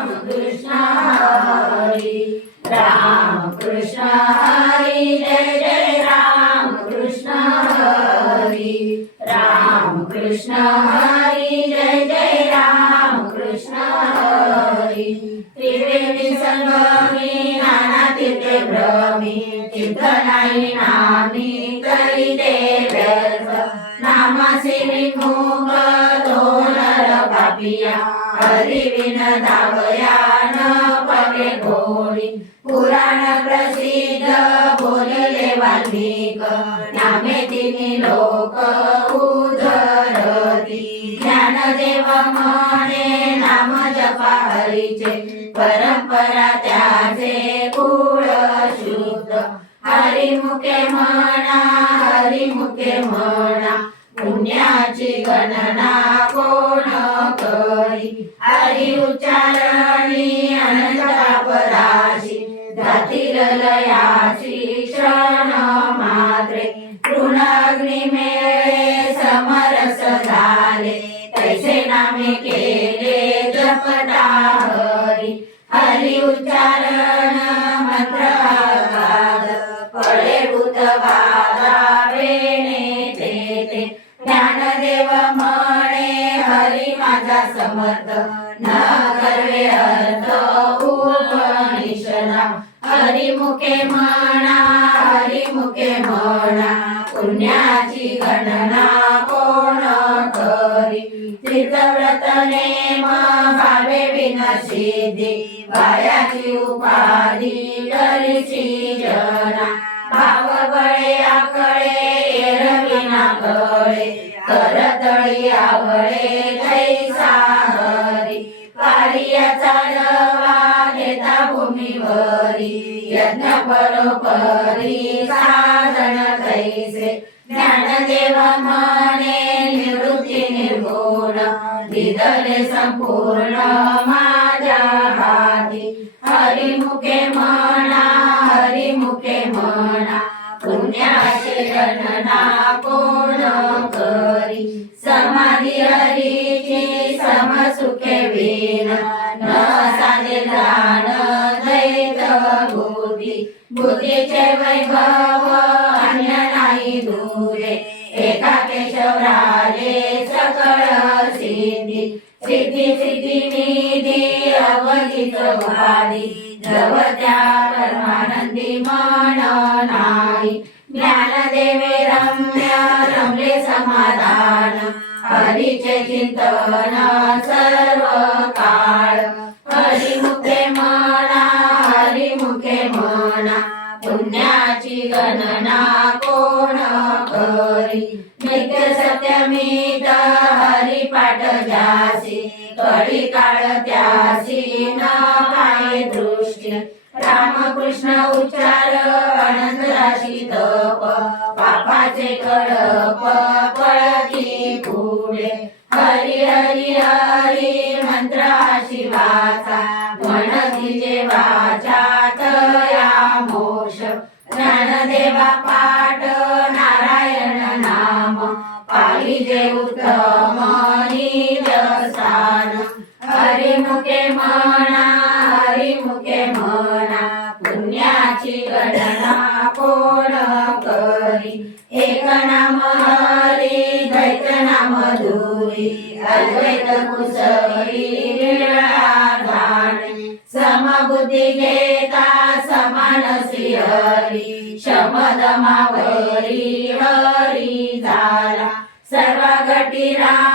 राम कृष्ण हरी, राम कृष्ण हरी, जय जय राम कृष्ण हरी, राम कृष्ण हरी, जय जय राम कृष्ण हरी। त्रिवेणी संगमी नाना तीर्थे भ्रमी, चित्त नाही नामी करीते व्यर्थ, नामासी विमुख तो नर पापिया, हरी विन धावया न पगे घोडी। पुराण प्रसिद्ध बोलले वाल्मिक, नामे तिनी लोक उद्धरती। ज्ञानदेव म्हणे नाम जपा हरीचे, परंपरा त्याचे कुळ शुद्ध। हरिमुखे म्हणा, हरिमुखे म्हणा, पुण्याची गणना कोण करी। हरी उच्चारणी अनंत पापराशी, जातील लयाची क्षण मात्रे। तृणाग्नी मेळे समरस झाले, तैसे नामे केले जपता हरी। हरी उच्चारण मंत्र आगाध, फळे भूत बाधा वेणे तेथे। ज्ञानदेव म्हणे हरी माझा समर्थ, न कर्वे अर्थ उपनिषदा। हरिमुखे म्हणा, हरिमुखे म्हणा, पुण्याची गणना कोण करी। तीर्थव्रत नेम भावे विनसिद्धी, बायाची उपाधी करीची जना। भाव बळे आकळे एरविना कळे, करतळी आवळे तैसा हरी। कार्याचा डवा घेता भूमीवरी, यज्ञ परोपरी साधन तैसे। ज्ञानदेव म्हणे निवृत्ती निर्गुण, दिदले संपूर्ण माझ्या हाती। हरिमुखे म्हणा, हरिमुखे म्हणा, पुण्याची गणना कोण करी। समाधी हरीची समसुखे विन, न साधे जाण दैत बुद्धी। बुद्धीचे वैभव अन्य नाही दुरे, एका केशवराजे सकळ सिद्धी। सिद्धी सिद्धी निधी अवधीत उपाधी, जव त्या परमानंदी मन नाही। ज्ञानदेवे रम्य रमले समाधान, हरीचे चिंतन सर्व काळ। हरिमुखे म्हणा, हरिमुखे म्हणा, पुण्याची गणना कोण करी। नित्य सत्यमित हरिपाठ ज्यासी, कळी काळ त्यासी न पाये दृष्टी। रामकृष्ण उच्चार अनंत राशी तप, पापाचे कळप पळती पुढे। हरी हरी हरी मंत्र आशी वाचा, म्हणतीचे वाचा तया मोक्ष। ज्ञानदेवा पाठ नारायण नाम, पाहिजे उत्तम निजस्थान। हरिमुखे म्हणा, हरिमुखे म्हणा, पुण्याची गणना कोण करी। एक नाम हरी, द्वैत नाम दुरी, अद्वैत कुसरी निराधाने। समबुद्धी घेता समानसी हरी, शमदमावरी हरी झाला। सर्व गटी राम